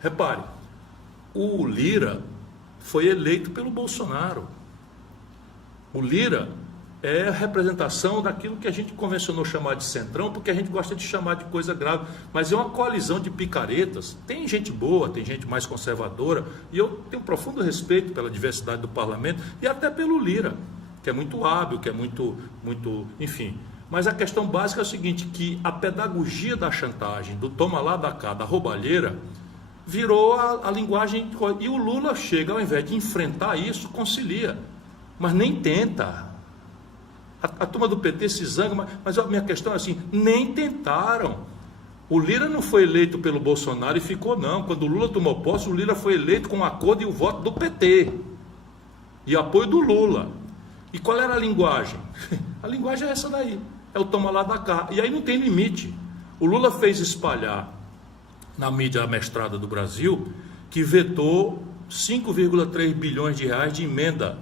Repare, o Lira foi eleito pelo Bolsonaro. O Lira é a representação daquilo que a gente convencionou chamar de centrão, porque a gente gosta de chamar de coisa grave, mas é uma coalizão de picaretas. Tem gente boa, tem gente mais conservadora, e eu tenho profundo respeito pela diversidade do parlamento e até pelo Lira, que é muito hábil, que é muito, enfim. Mas a questão básica é o seguinte, que a pedagogia da chantagem, do toma lá da cá, da roubalheira, virou a linguagem, e o Lula chega, ao invés de enfrentar isso, concilia, mas nem tenta. A turma do PT se zanga, mas a minha questão é assim, nem tentaram. O Lira não foi eleito pelo Bolsonaro e ficou não. Quando o Lula tomou posse, o Lira foi eleito com o acordo e o voto do PT. E apoio do Lula. E qual era a linguagem? A linguagem é essa daí. É o toma lá da cá. E aí não tem limite. O Lula fez espalhar na mídia amestrada do Brasil que vetou 5,3 bilhões de reais de emenda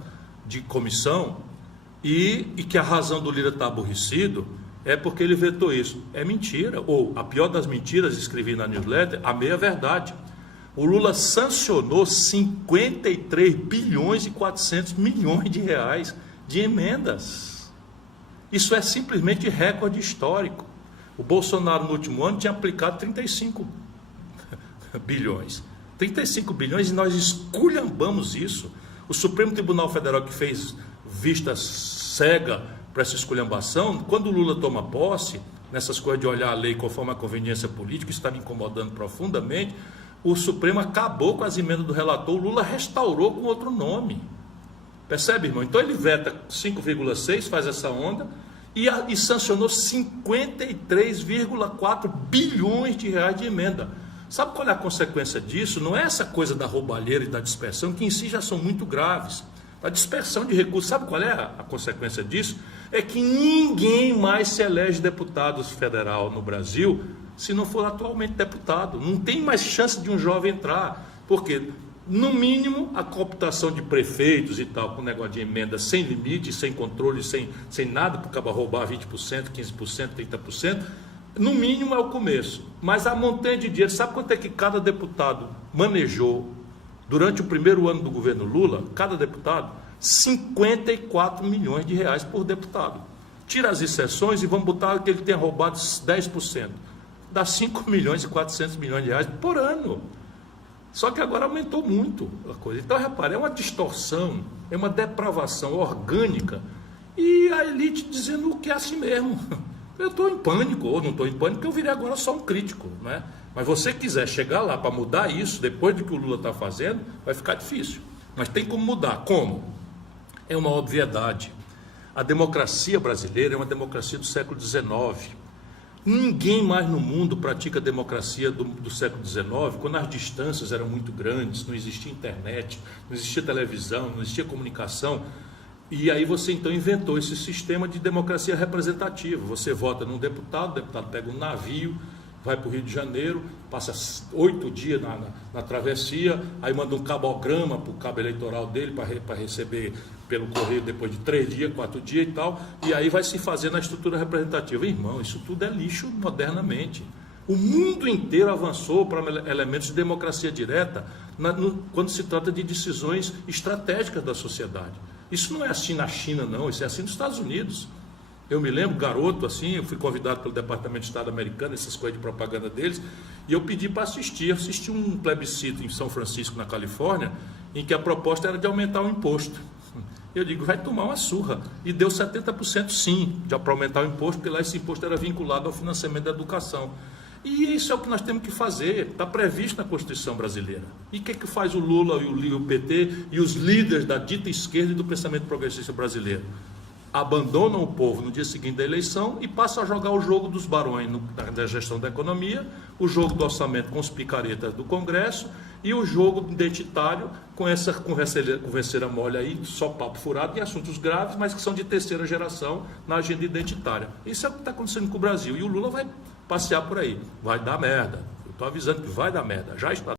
de comissão e que a razão do Lira estar aborrecido é porque ele vetou isso. É mentira, ou a pior das mentiras, escrevi na newsletter, a meia verdade. O Lula sancionou 53 bilhões e 400 milhões de reais de emendas. Isso é simplesmente recorde histórico. O Bolsonaro no último ano tinha aplicado 35 bilhões. 35 bilhões e nós esculhambamos isso. O Supremo Tribunal Federal, que fez vista cega para essa esculhambação, quando o Lula toma posse, nessas coisas de olhar a lei conforme a conveniência política, isso está me incomodando profundamente, o Supremo acabou com as emendas do relator, o Lula restaurou com outro nome. Percebe, irmão? Então ele veta 5,6, faz essa onda, e sancionou 53,4 bilhões de reais de emenda. Sabe qual é a consequência disso? Não é essa coisa da roubalheira e da dispersão, que em si já são muito graves. A dispersão de recursos, sabe qual é a consequência disso? É que ninguém mais se elege deputado federal no Brasil se não for atualmente deputado. Não tem mais chance de um jovem entrar, porque, no mínimo, a cooptação de prefeitos e tal, com negócio de emenda sem limite, sem controle, sem nada, para acabar roubar 20%, 15%, 30%, no mínimo é o começo. Mas a montanha de dinheiro, sabe quanto é que cada deputado manejou durante o primeiro ano do governo Lula? Cada deputado, 54 milhões de reais por deputado. Tira as exceções e vamos botar que ele tenha roubado 10%. Dá 5 milhões e 400 milhões de reais por ano. Só que agora aumentou muito a coisa. Então, repare, é uma distorção, é uma depravação orgânica. E a elite dizendo que é assim mesmo. Eu estou em pânico, ou não estou em pânico, eu virei agora só um crítico, né? Mas você quiser chegar lá para mudar isso, depois do que o Lula está fazendo, vai ficar difícil. Mas tem como mudar. Como? É uma obviedade. A democracia brasileira é uma democracia do século XIX. Ninguém mais no mundo pratica a democracia do século XIX, quando as distâncias eram muito grandes, não existia internet, não existia televisão, não existia comunicação. E aí você então inventou esse sistema de democracia representativa. Você vota num deputado, o deputado pega um navio, vai para o Rio de Janeiro, passa 8 dias na travessia, aí manda um cabograma para o cabo eleitoral dele para receber pelo correio depois de 3 dias, 4 dias e tal, e aí vai se fazer na estrutura representativa. Irmão, isso tudo é lixo modernamente. O mundo inteiro avançou para elementos de democracia direta quando se trata de decisões estratégicas da sociedade. Isso não é assim na China, não, isso é assim nos Estados Unidos. Eu me lembro, garoto, assim, eu fui convidado pelo Departamento de Estado americano, essas coisas de propaganda deles, e eu pedi para assistir. Eu assisti um plebiscito em São Francisco, na Califórnia, em que a proposta era de aumentar o imposto. Eu digo, vai tomar uma surra. E deu 70% sim, para aumentar o imposto, porque lá esse imposto era vinculado ao financiamento da educação. E isso é o que nós temos que fazer, está previsto na Constituição brasileira. E o que faz o Lula e o PT e os líderes da dita esquerda e do pensamento progressista brasileiro? Abandonam o povo no dia seguinte da eleição e passam a jogar o jogo dos barões da gestão da economia, o jogo do orçamento com os picaretas do Congresso e o jogo identitário com essa converseira mole aí, só papo furado em assuntos graves, mas que são de terceira geração na agenda identitária. Isso é o que está acontecendo com o Brasil. E o Lula vai passear por aí. Vai dar merda. Eu estou avisando que vai dar merda. Já está.